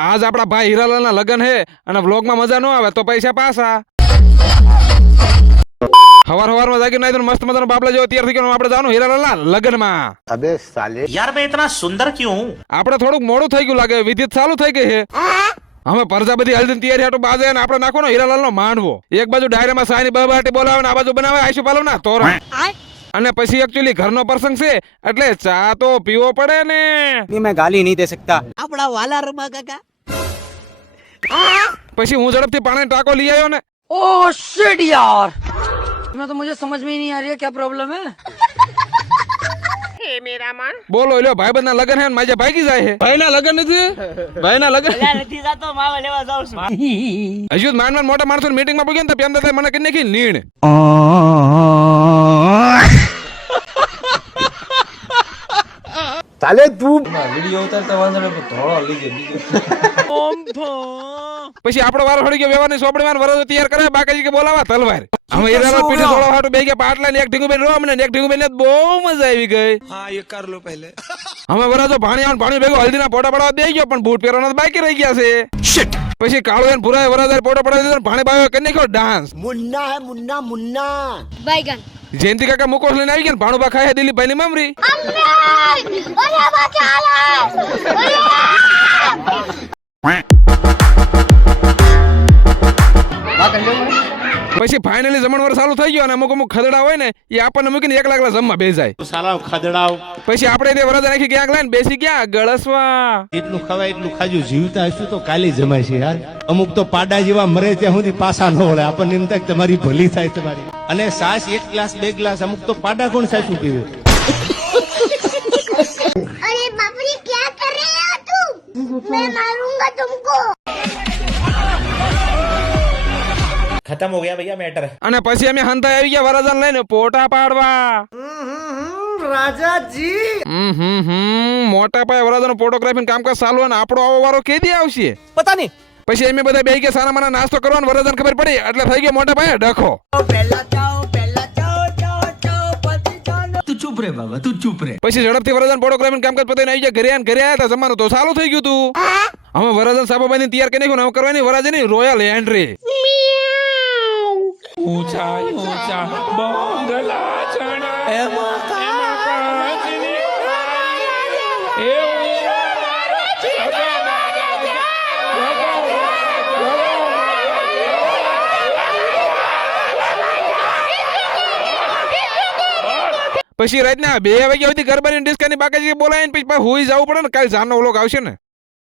આજ આપડા ભાઈ હીરાલાલના લગન હે અને વ્લોગમાં મજા ન આવે તો પૈસા પાછા. હવારમાં જાગી નાઈ તો મસ્ત મજાનો બાપલા જેવો તૈયાર થઈ ગયો આપણે જવાનું હીરાલાલના લગનમાં. अबे साले यार मैं इतना सुंदर क्यों हूँ? આપણે થોડુંક મોડું થઈ ગયું લાગે, વિધિત ચાલુ થઈ ગઈ છે. અમે પ્રજાપતિ હલ્દીની તૈયારી હાટુ બાજે અને આપણે નાખવાનો હીરાલાલનો માંડવો. એક બાજુ ડાયરામાં સાની બબાટી બોલાવે ને આ બાજુ બનાવે આઈશુ પાલવના તોરણ. અને પછી એકચ્યુઅલી ઘરનો પ્રસંગ છે એટલે ચા તો પીવો પડે ને. मैं गाली नहीं दे सकता. આપણા વાલા રમા કાકા. પછી હું ઝડપથી પાણી ટાંકો લઈ આવ્યો ને. ओह शिट यार, मैं तो मुझे समझ में ही नहीं आ रही है क्या प्रॉब्लम है. બોલો લ્યો ભાઈબંધ ના લગન હે ને માજે ભાગી જાય છે. ભાઈ ના લગન નથી, ભાઈ ના લગન નથી જાતો, માવા લેવા જાઉં છું. હજુ માંડ મોટા માણસો મીટિંગ માં પૂગ્યો ને તો પેમ દાદા મને કઈ નાખી નીણ. साले तू પછી આપણો વારો હળી ગયો વ્યવહારની સોપડીમાં વરસો તૈયાર કરે બાકાજી કે બોલાવા તલવાર. અમે હીરાલાલ પીઠે થોડો હાટુ બેહી ગયા પાટલા ને એક ઢીંગુબેન રો અમને એક ઢીંગુબેન ને બહુ મજા આવી ગઈ. हाँ ये कर लो पहले. અમે વરસો પાણી ભેગો હલ્દીના ફોટા પડવા દઈ ગયો પણ બૂટ પહેરવાના બાકી રહી ગયા છે. પછી કાળો એને ભૂરાય વરાદાર ફોટો પડાવી દીધો પાણી બાયો કરી નાખ્યો ડાન્સ. मुन्ना है मुन्ना मुन्ना बैगन જયંતિ કાકા મુકોસ લઈને આવી ગયા ને ભાણુબા ખાય દિલીપભાઈ ની મમરી. પછી ફાઇનલી જમણવાર ચાલુ થઈ ગયો અને અમુક ખદડા હોય ને એ આપણને મૂકીને એક લાકડા જમવા બેસી જાય. साला खदड़ाओ પછી આપણે તે વરરાજા નાખી ક્યાંક લઈને બેસી ગયા ગળસવા. એટલું ખવાય એટલું ખાજો, જીવતા હશું તો કાલે જમાય છે યાર. અમુક તો પાડા જેવા મરે ત્યાં સુધી પાછા ન વળે. આપણને એમ થાય કે તમારી ભલી થાય તમારી. અને સાસ 1 ગ્લાસ 2 ગ્લાસ, અમુક તો પાડા કોણ સાસું પીવે. अरे बाप रे क्या कर रहे हो तुम, मैं मारूंगा तुमको. खत्म हो गया भैया मैटर. અને પછી અમે હંતા આવી ગયા વરરાજાને લઈને પોટા પાડવા. મોટા પાયે વરરાજાનો ફોટોગ્રાફી કામકાજ ચાલુ અને આપણો આવો વારો કેદી આવશે पता नहीं. પછી અમે બધા બેહી ગયા સારા માના નાસ્તો કરવાનો વરરાજાને ખબર પડી એટલે થઈ ગયો મોટા પાયે ડખો. પહેલા ચાઓ પછી ચાલો. तू चुप रे बाबा, तू चुप रे. પછી ઝડપથી વરરાજાને ફોટોગ્રાફી કામકાજ પતાઈને આવી ગયા ઘરે અને ઘરે આવ્યા હતા જમવાનું તો ચાલુ થઈ ગયું તું. અમે વરરાજાને સાબાબાઈને તૈયાર કરી નાખ્યું ને હવે કરવાની વરરાજાની રોયલ એન્ટ્રી. ઊંચા ઊંચા બંગલા ચણા પછી રાતના 2 વાગ્યા સુધી ગરબાની ડિસ્કાની બાકાજી બોલાવીને પછી હુઈ જવું પડે ને કાલે જાનનો વ્લોગ આવશે ને.